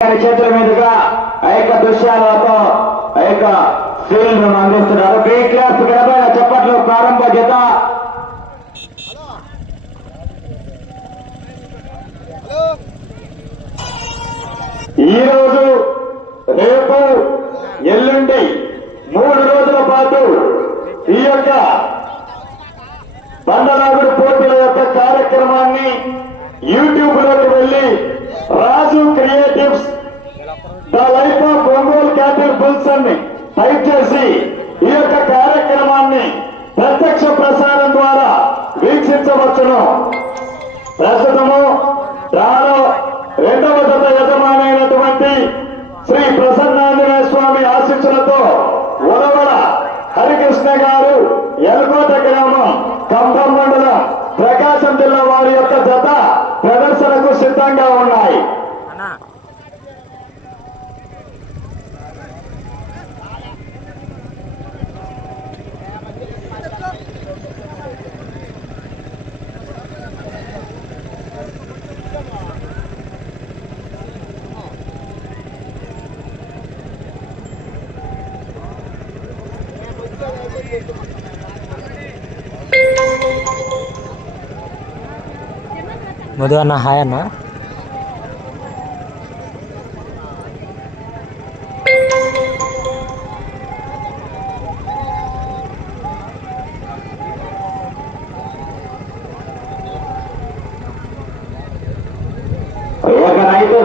గారి చేతుల మీదుగా ఆ యొక్క దృశ్యాలతో ఆ యొక్క సీల్ను అందిస్తున్నారు. బి క్లాస్ గడపైన చప్పట్లు ప్రారంభ జత. ఈ రోజు రేపు ఎల్లుండి మూడు రోజుల పాటు ఈ యొక్క బండలాగుడు పోటీల యొక్క కార్యక్రమాన్ని యూట్యూబ్లోకి వెళ్ళి Raju Creatives. The life of Ongole Capital Bulls అని టైప్ చేసి ఈ యొక్క కార్యక్రమాన్ని ప్రత్యక్ష ప్రసారం ద్వారా వీక్షించవచ్చును. ప్రస్తుతము రాను రెండవ జత యజమాని అయినటువంటి శ్రీ ప్రసన్నాంజనేయ స్వామి ఆశీస్సులతో ఉరవల హరికృష్ణ గారు ఎల్కోట గ్రామం కంభం మండలం ప్రకాశం జిల్లా వారి యొక్క జత ప్రదర్శనకు సిద్ధంగా ఉన్నాయి అన్నా మధు అన్న హాయ్ అన్న.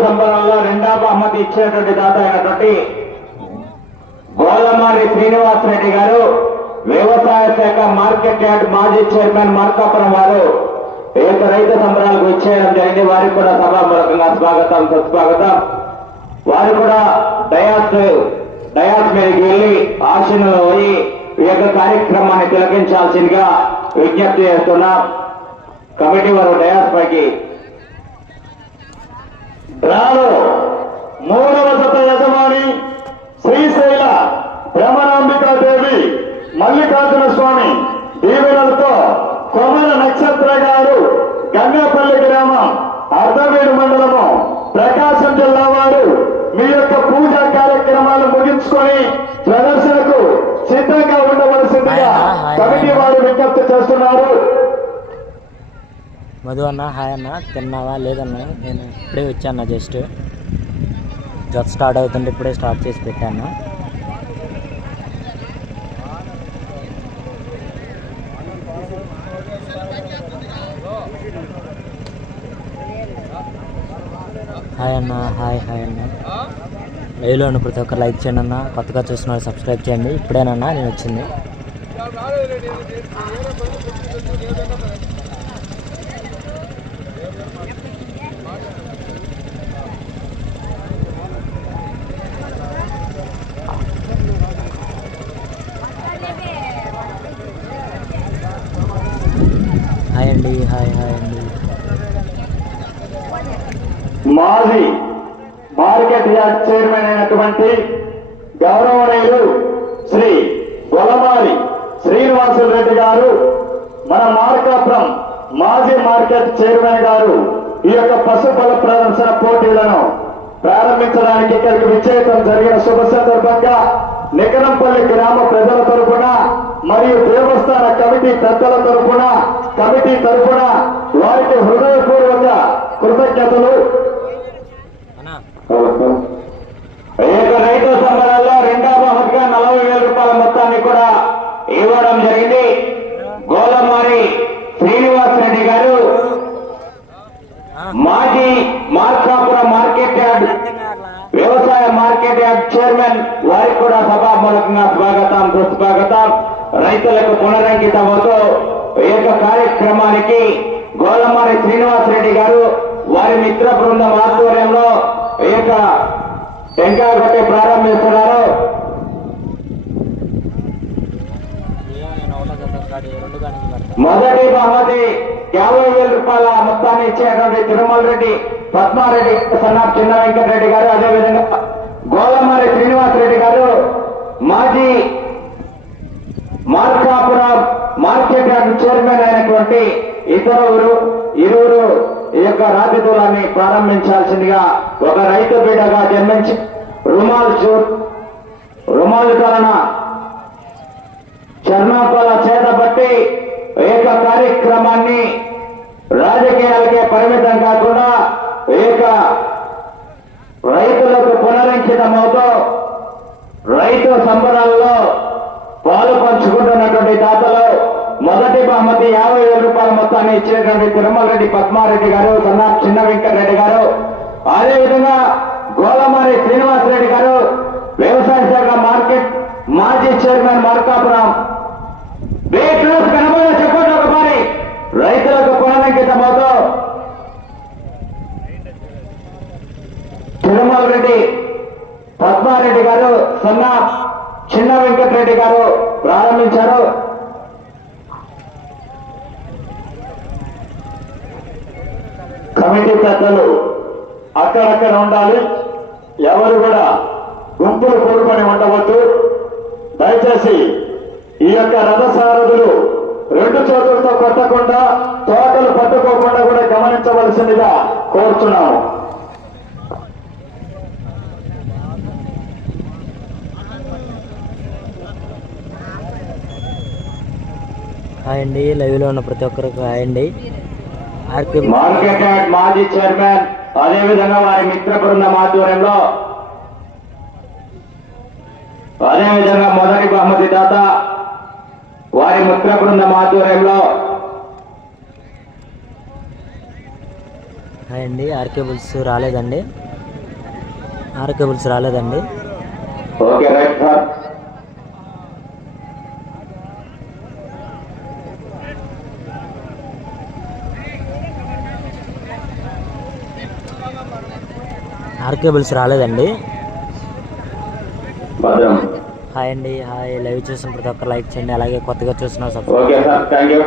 సంబరంలో రెండో బహుమతి ఇచ్చినటువంటి దాత అయినటువంటి గోలమారి శ్రీనివాస్ రెడ్డి గారు వ్యవసాయ శాఖ మార్కెట్ యార్డ్ మాజీ చైర్మన్ మార్కాపురం వారు ఈ రైతు సంబరాలకు ఇచ్చేయడం జరిగింది వారికి కూడా సభాపూర్వకంగా స్వాగతం సుస్వాగతం. వారు కూడా డయాస్ డయాస్ మీదకి వెళ్ళి ఆశీనులు పోయి ఈ యొక్క కార్యక్రమాన్ని తిలకించాల్సిందిగా విజ్ఞప్తి చేస్తున్నాం. కమిటీ వారు డయాస్ పైకి డ్రాలో మూడవ శత యజమాని శ్రీశైల భ్రమరాంబికా దేవి మల్లికార్జున స్వామి దీవెనలతో కొమర నక్షత్ర గారు గంగపల్లి గ్రామం అర్ధవీడు మండలము ప్రకాశం జిల్లా వారు మీ యొక్క పూజా కార్యక్రమాలు ముగించుకొని ప్రదర్శనకు సిద్ధంగా ఉండవలసిందిగా కమిటీ వారు విజ్ఞప్తి చేస్తున్నారు మధు అన్న హాయ్ అన్న తిన్నావా లేదన్నా? నేను ఇప్పుడే వచ్చాను జస్ట్. జత స్టార్ట్ అవుతుంటే ఇప్పుడే స్టార్ట్ చేసి పెట్టాను. హాయ్ అన్న హాయ్ హాయ్ అన్న. లైవ్లోని ప్రతి ఒక్కరు లైక్ చేయండి అన్న. కొత్తగా చూస్తున్నారు సబ్స్క్రైబ్ చేయండి. ఇప్పుడేనన్నా నేను వచ్చింది. హాయ్ అండి హాయ్ హాయ్ అండి. మాజీ మార్కెట్ యార్డ్ చైర్మన్ అయినటువంటి గౌరవనీయులు శ్రీ గొలమాలి శ్రీనివాసులు రెడ్డి గారు మన మార్కాపురం మాజీ మార్కెట్ చైర్మన్ గారు ఈ యొక్క పశుబల ప్రదర్శన పోటీలను ప్రారంభించడానికి ఇక్కడికి విచ్చేయటం జరిగిన శుభ సందర్భంగా నికరంపల్లి గ్రామ ప్రజల తరపున మరియు దేవస్థాన కమిటీ పెద్దల తరపున కమిటీ తరపున వారికి హృదయపూర్వక కృతజ్ఞతలు అన్నా ఏక రైతు సంబరాల్లో రెండో బహుమతిగా నలభై వేల రూపాయల మొత్తాన్ని కూడా ఇవ్వడం జరిగింది గోలమారి శ్రీనివాస్ రెడ్డి గారు మాజీ మార్కాపురం మార్కెట్ యార్డ్ వ్యవసాయ మార్కెట్ యార్డ్ చైర్మన్ వారికి కూడా సభామూలకంగా స్వాగతం సుస్వాగతం రైతులకు పునరంకితం అవుతూ ఈ యొక్క కార్యక్రమానికి గోలమారి శ్రీనివాస్ రెడ్డి గారు వారి మిత్ర బృందం ఆధ్వర్యంలో ఈ యొక్క టెంకాయ కొట్టి ప్రారంభిస్తున్నారు నేను ఒకటో జత స్టార్ట్ రెండు కానీ కడతాను మొదటి బహుమతి యాభై వేల రూపాయల మొత్తాన్ని ఇచ్చేటువంటి తిరుమల రెడ్డి పద్మారెడ్డి సన్నాఫ్ చిన్న వెంకటరెడ్డి గారు అదేవిధంగా గోలమారి శ్రీనివాస్ రెడ్డి గారు మాజీ మార్కాపురం మార్కెట్ యార్డ్ చైర్మన్ అయినటువంటి ఇతరులు ఇరువురు ఈ యొక్క రాతి దూలాన్ని ప్రారంభించాల్సిందిగా ఒక రైతు బిడ్డగా జన్మించి రుమాల్ చూ రుమాల్ కలన చర్మాపాల చేతబట్టి ఏక కార్యక్రమాన్ని రాజకీయాలకే పరిమితం కాకుండా ఏక రైతులకు పునరంకితమవుతూ రైతు సంబరాల్లో పాలు పంచుకుంటున్నటువంటి దాతలు మొదటి బహుమతి యాభై వేల రూపాయల మొత్తాన్ని ఇచ్చినటువంటి తిరుమల రెడ్డి పద్మారెడ్డి గారు సన్నా చిన్న వెంకటరెడ్డి గారు అదేవిధంగా గోలమారి శ్రీనివాసరెడ్డి గారు వ్యవసాయ శాఖ మార్కెట్ మాజీ చైర్మన్ మార్కాపురం బీట్రూట్ కనబడే చెప్పండి ఒకసారి రైతులకు పునరంకితమవుతూ తిరుమల రెడ్డి పద్మారెడ్డి గారు సన్న చిన్న వెంకటరెడ్డి గారు ప్రారంభించారు కమిటీ పెద్దలు అక్కడక్కడ ఉండాలి. ఎవరు కూడా గుంపులు కూడుకొని ఉండవద్దు. దయచేసి ఈ యొక్క రథసారథులు రెండు చేతులతో కొట్టకుండా తోటలు పట్టుకోకుండా కూడా గమనించవలసిందిగా కోరుతున్నాము. హాయ్ అండి లైవ్లో ఉన్న ప్రతి ఒక్కరికి హాయ్ అండి. ఆర్కే మార్కెట్ మాజీ చైర్మన్ అదేవిధంగా వారి మిత్ర బృందం ఆధ్వర్యంలో అదేవిధంగా మొదటి బహుమతి దాత వారి మిత్ర బృందం ఆధ్వర్యంలో అండి ఆర్కేబుల్స్ రాలేదండి. ఆర్కేబుల్స్ రాలేదండి. Okay right sir. ఆర్కేబుల్స్ రాలేదండి. హాయ్ అండి హాయ్ లైవ్ చూసిన ప్రతి ఒక్కరు లైక్ చేయండి. అలాగే కొత్తగా చూసిన subscribe okay sir thank you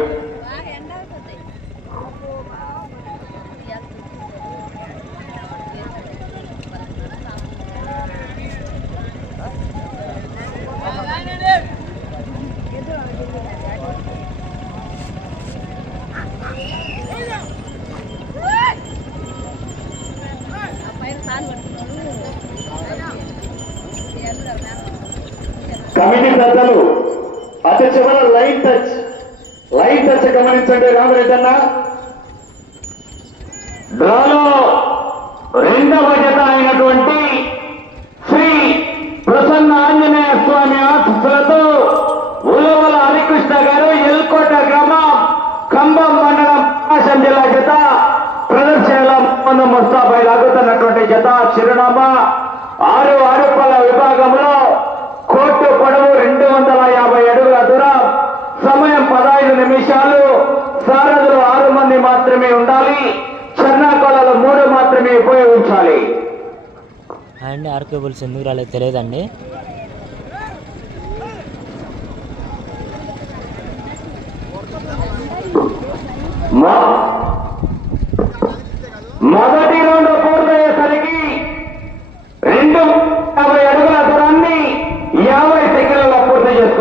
committee పెద్దలు అతి చివర లైన్ టచ్ లైన్ టచ్ గమనించండి రామరెడ్డి అన్న డ్రాలో రెండవ జత అయినటువంటి శ్రీ ప్రసన్న ఆంజనేయ స్వామి ఆశీస్సులతో ఉలవల హరికృష్ణ గారు ఎల్కోట గ్రామం కంబం మండలం ప్రకాశం జిల్లా జత ప్రదర్శనలో మొన్న ముస్తాబై లాగుతున్నటువంటి జత చిరునామా ఆరు ఆరుపల్ల విభాగంలో కోర్టు పొడవు రెండు వందల యాభై అడుగుల దూరం. సమయం పదహైదు నిమిషాలు. సారథులు ఆరు మంది మాత్రమే ఉండాలి. చెన్నాకొలలు మూడు మాత్రమే ఉపయోగించాలి. అండి ఆర్కేబుల్స్ ఎందుకు రాలేదు తెలియదండి. మొ-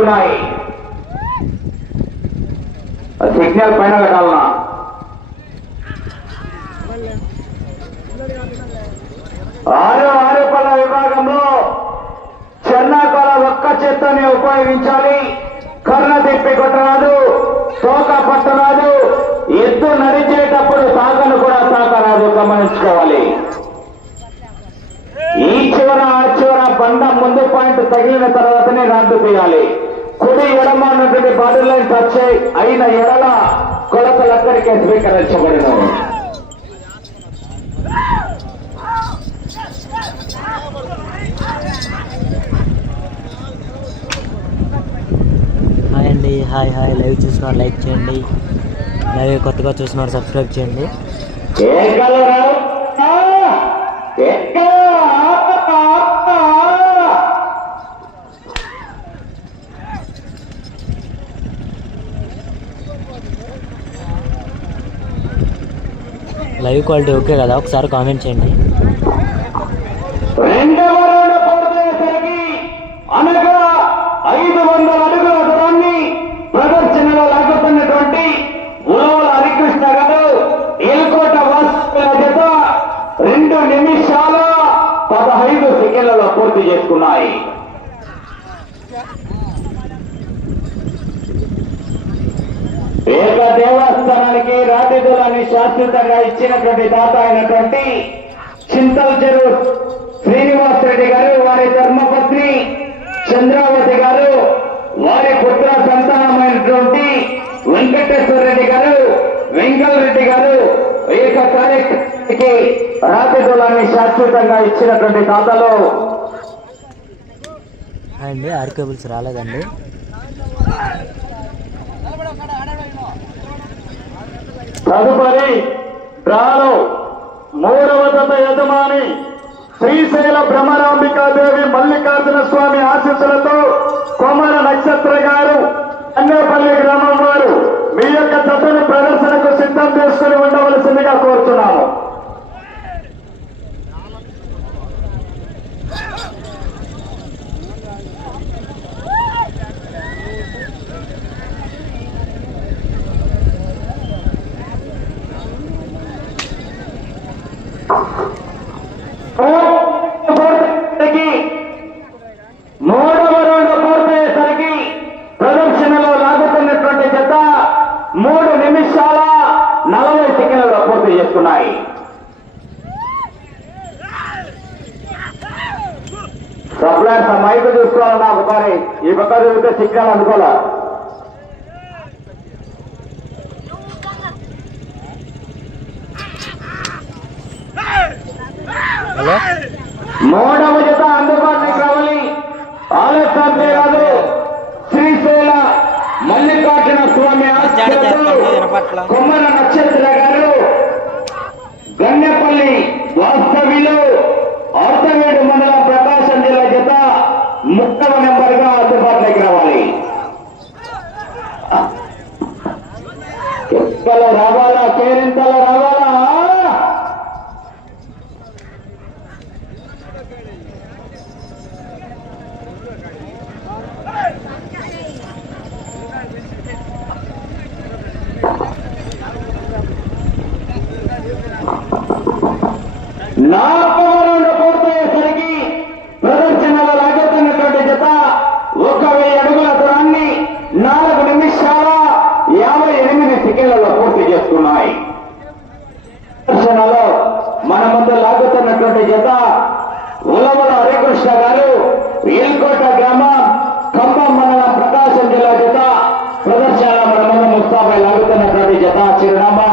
ఉన్నాయి. సిగ్నల్ పైన పెట్టాలన్నా ఆరు ఆరు పళ్ళ విభాగంలో చెన్నాకొల ఒక్క చెత్తని ఉపయోగించాలి. కర్ణ తిప్పి కొట్టరాదు తోక పట్టరాదు ఎద్దు నడిచేటప్పుడు తాకను కూడా తాకరాదు గమనించుకోవాలి. ఈ చివర ఆ చివర బండ ముందు పాయింట్ తగిలిన తర్వాతనే రాడ్డు తీయాలి కుడి ఎడమ అన్నటువంటి బాడీ లైన్ టచ్ అయి- అయిన ఎడల కొలతలు అక్కడికే స్వీకరించబడిన. హాయ్ అండి హాయ్ హాయ్. లైవ్ చూసిన లైక్ చేయండి. అలాగే కొత్తగా చూసిన సబ్స్క్రైబ్ చేయండి ఏకలరా? ఆ! ఎక్కడ? ఆ! ఆ! లైవ్ క్వాలిటీ ఓకే కదా? ఒకసారి కామెంట్ చేయండి రెండవ రౌండ్ పూర్తయ్యేసరికి అనగా ఐదు వందల అడుగుల దూరాన్ని ప్రదర్శనలో లాగుతున్నటువంటి ఉలవల హరికృష్ణ గారు ఎల్కోట వస్ నాలుగు సెకండ్లలో పూర్తి చేసుకున్నాయి ఏక దేవస్థానానికి రాతిదులని శాశ్వతంగా ఇచ్చినటువంటి దాత అయినటువంటి చింతల్ శ్రీనివాస్ రెడ్డి గారు వారి ధర్మపత్ని చంద్రావతి గారు వారి పుత్ర సంతానమైనటువంటి వెంకటేశ్వర రెడ్డి గారు వెంకల్ రెడ్డి గారు ఈ యొక్క కార్యక్రమానికి రాతిదులాన్ని శాశ్వతంగా ఇచ్చినటువంటి తాతలు అండి ఆర్ రాలేదండి. తదుపరి డ్రాలో మూడవ జత యజమాని శ్రీశైల భ్రమరాంబికాదేవి మల్లికార్జున స్వామి ఆశీస్సులతో కొమర నక్షత్ర గారు అన్నేపల్లి గ్రామం వారు మీ యొక్క జతను ప్రదర్శనకు సిద్ధం చేసుకుని ఉండవలసిందిగా కోరుతున్నారు పూర్తయ్యేసరికి మూడవ రౌండ్ పూర్తయ్యేసరికి ప్రదర్శనలో లాగుతున్నటువంటి జత మూడు నిమిషాల నలభై సెకండ్లలో పూర్తి చేసుకున్నాయి సప్లైర్స్ ఆ మైక్ చూసుకోవాలన్నా ఒకసారి ఈ పక్క తిరిగితే సిగ్నల్ అందుకోవాలా హలో మూడవ జత అందుబాటులోకి రావాలి. ఆలస్యం కాదు శ్రీశైల మల్లికార్జున స్వామి ఆశీస్సులతో కొమ్మర నక్షత్ర గారు గన్నెపల్లి వాస్తవిలో అర్ధవేడు మండలం ప్రకాశం జిల్లా జత ముక్కవ నెంబర్గా అందుబాటులోకి రావాలి ఎక్కలో రావాలా కేరింతలో రావాలా నాలుగవ రౌండ్ పూర్తయ్యేసరికి ప్రదర్శనలో లాగుతున్నటువంటి జత ఒక వెయ్యి అడుగుల దూరాన్ని నాలుగు నిమిషాల యాభై ఎనిమిది సెకండ్లలో పూర్తి చేసుకున్నాయి ప్రదర్శనలో మన ముందు లాగుతున్నటువంటి జత ఉలవల హరికృష్ణ గారు ఏల్కోట గ్రామం ఖమ్మం మండలం ప్రకాశం జిల్లా జత ప్రదర్శనలో మన ముందు ముస్తాబై లాగుతున్నటువంటి జత చిరునామా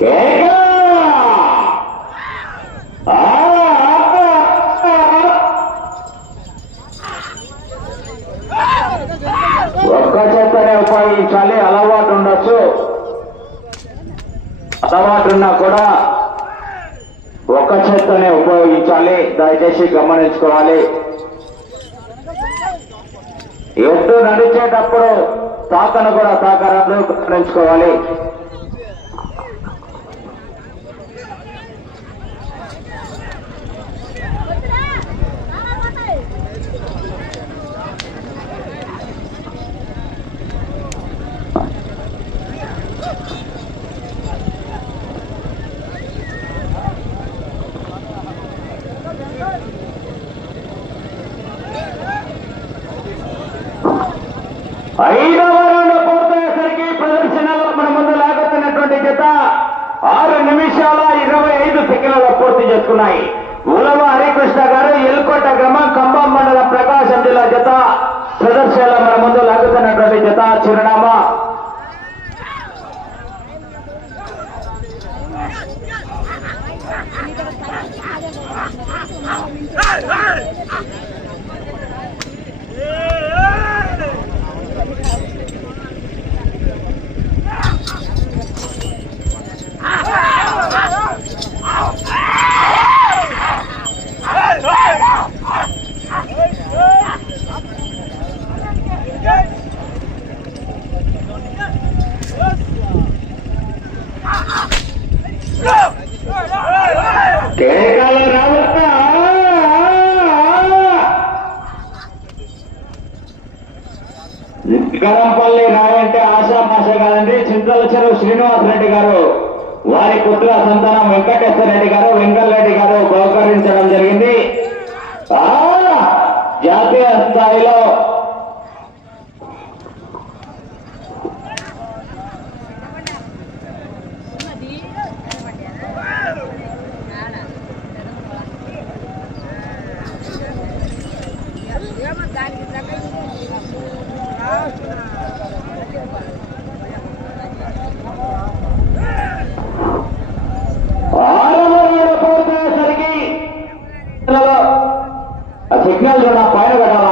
కేక! ఆ! ఒక్క చేతనే ఉపయోగించాలి అలవాటు ఉండొచ్చు అలవాటున్నా కూడా ఒక్క చేత్తోనే ఉపయోగించాలి. దయచేసి గమనించుకోవాలి. ఎద్దు నడిచేటప్పుడు తాకను కూడా సహకారంలో గమనించుకోవాలి ఐదవ రౌండ్ పూర్తయ్యేసరికి ప్రదర్శనలో మన ముందు లాగుతున్నటువంటి జత ఆరు నిమిషాల ఇరవై ఐదు సెకండ్లలో పూర్తి చేసుకున్నాయి. ఉలవ హరికృష్ణ గారు ఎల్కోట గ్రామం కంబం మండలం ప్రకాశం జిల్లా జత. ప్రదర్శనలో మన ముందు లాగుతున్నటువంటి జత చిరునామా. కరంపల్లి రాయంటే ఆశామాష కాదండి చింతల చెరువు శ్రీనివాస్ రెడ్డి గారు. వారి పుత్ర సంతానం వెంకటేశ్వర రెడ్డి గారు వెంకటరెడ్డి గారు బహుకరించడం జరిగింది. 他要拿牌啊！他。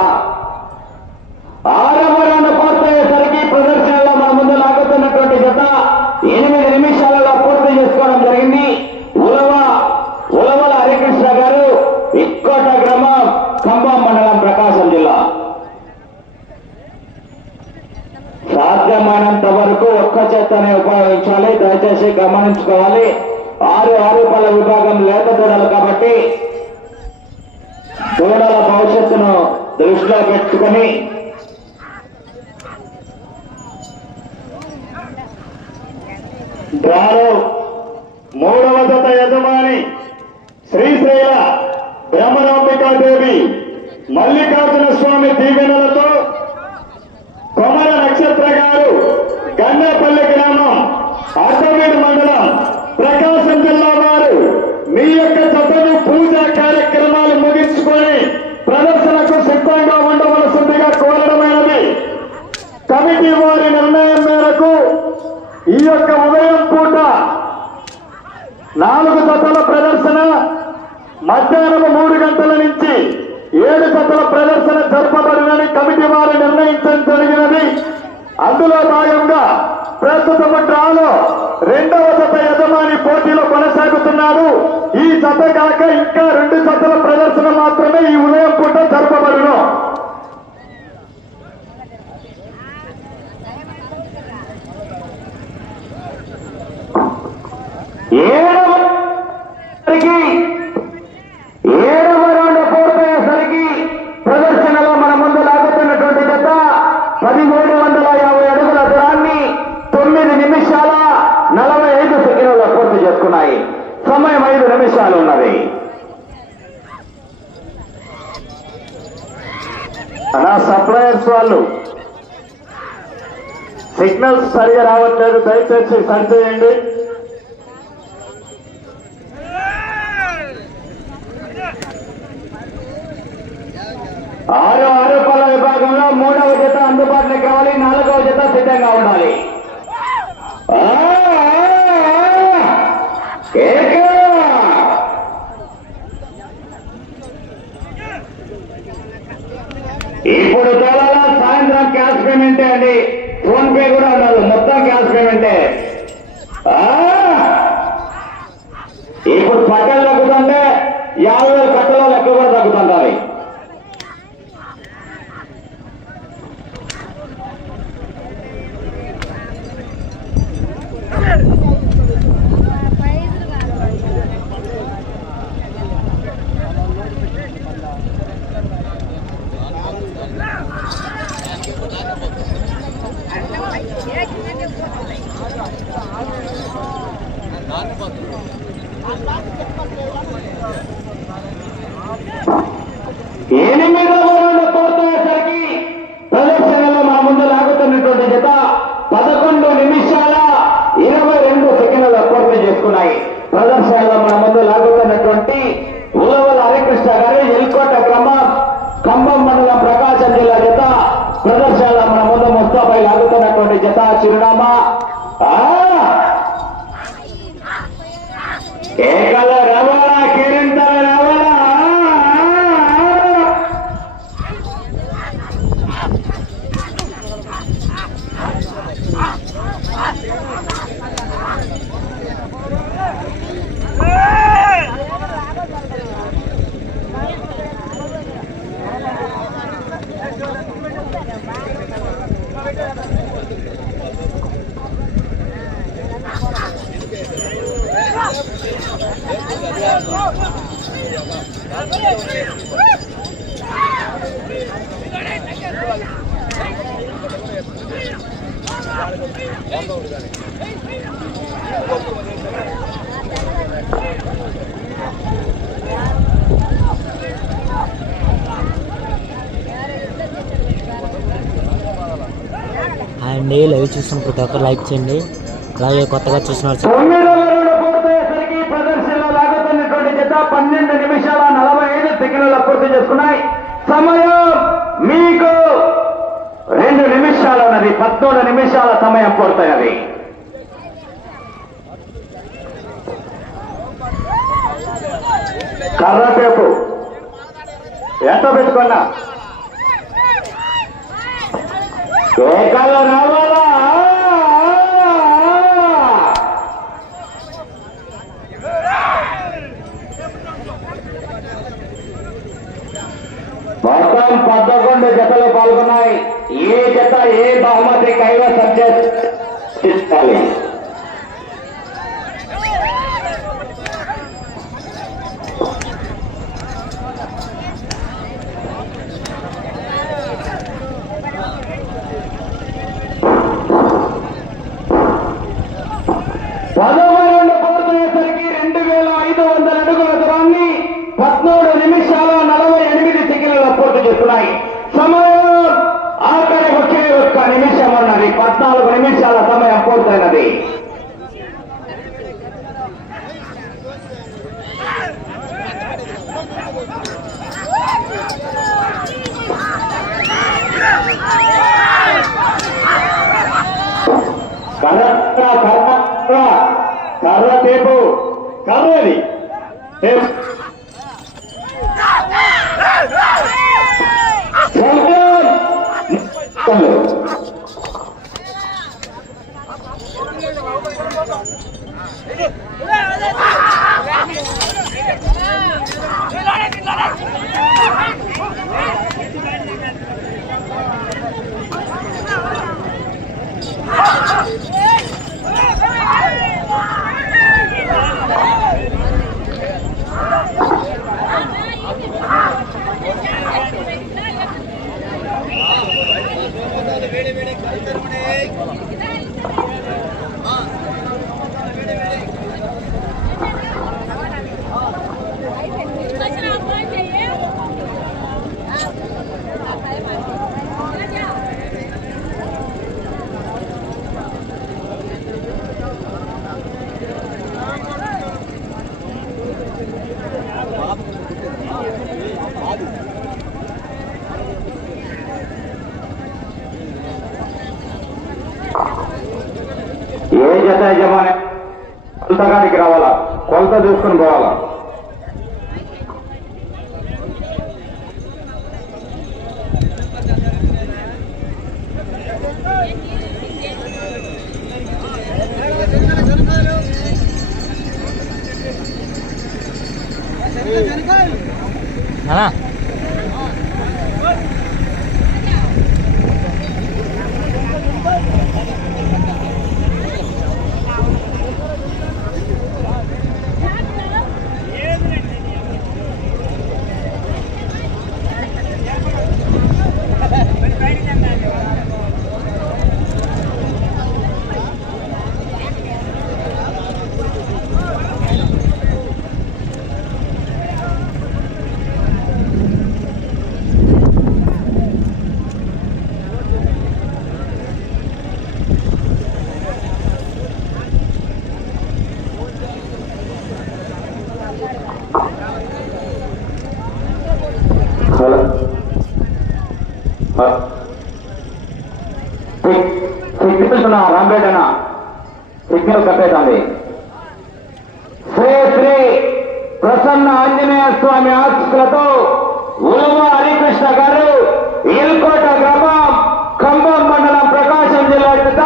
భ్రమరాంబికాదేవి మల్లికార్జున స్వామి దీవెనలతో అందులో భాగంగా ప్రస్తుతం డ్రాలో రెండవ జత యజమాని పోటీలో కొనసాగుతున్నారు. ఈ జత కాక ఇంకా రెండు జతల ప్రదర్శన మాత్రం దయచేసి కనిపేయండి ఆరో ఆరోపాల విభాగంలో మూడవ జత అందుబాటులోకి కావాలి నాలుగవ జత సిద్ధంగా ఉండాలి. ఇప్పుడు చాలా సాయంత్రం క్యాష్ పేమెంట్ అండి. ఇక్కడే కూడా ఉన్నారు. మొత్తం క్యాష్ పేమెంటే ఇప్పుడు పక్కన లైవ్ ప్రతి ఒక్కరు లైక్ చేయండి. అలాగే కొత్తగా చూసిన పన్నెండు నిమిషాల నలభై ఐదు సెకండ్ల పూర్తి చేసుకున్నాయి. సమయం మీకు రెండు నిమిషాలు ఉన్నది పద్మూడు నిమిషాల సమయం పూర్తయినది. ఎంత పెట్టుకున్నా. కేకలు పదకొండు జతలు పాల్గొన్నాయి ఏ జత ఏ బహుమతి కైవసం చేయాలి కాదు అది ఏ జత యజమాని కొలతగానికి రావాలా కొలత చూసుకుని పోవాలా నానా చూస్తున్నా రాంబేటనా సిగ్నల్ కట్టేదండి శ్రీ శ్రీ ప్రసన్న ఆంజనేయ స్వామి ఆస్తులతో ఉలవ హరికృష్ణ గారు ఇల్కోట గ్రామం ఖమ్మం మండలం ప్రకాశం జిల్లా చేత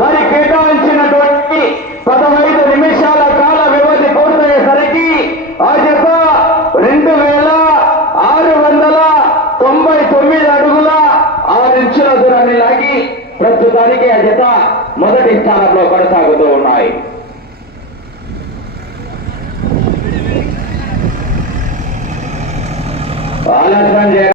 వారి కేటాయించినటువంటి పదహైదు నిమిషాల కాల వ్యవధి పూర్తయ్యేసరికి ఆ జత రెండు వేల ఆరు వందల తొంభై తొమ్మిది అడుగుల ఆరు ఇంచుల దూరాన్ని లాగి ప్రస్తుతానికి ఆ జత మొదటి స్థానంలో కొనసాగుతూ ఉన్నాయి. ఆలస్యం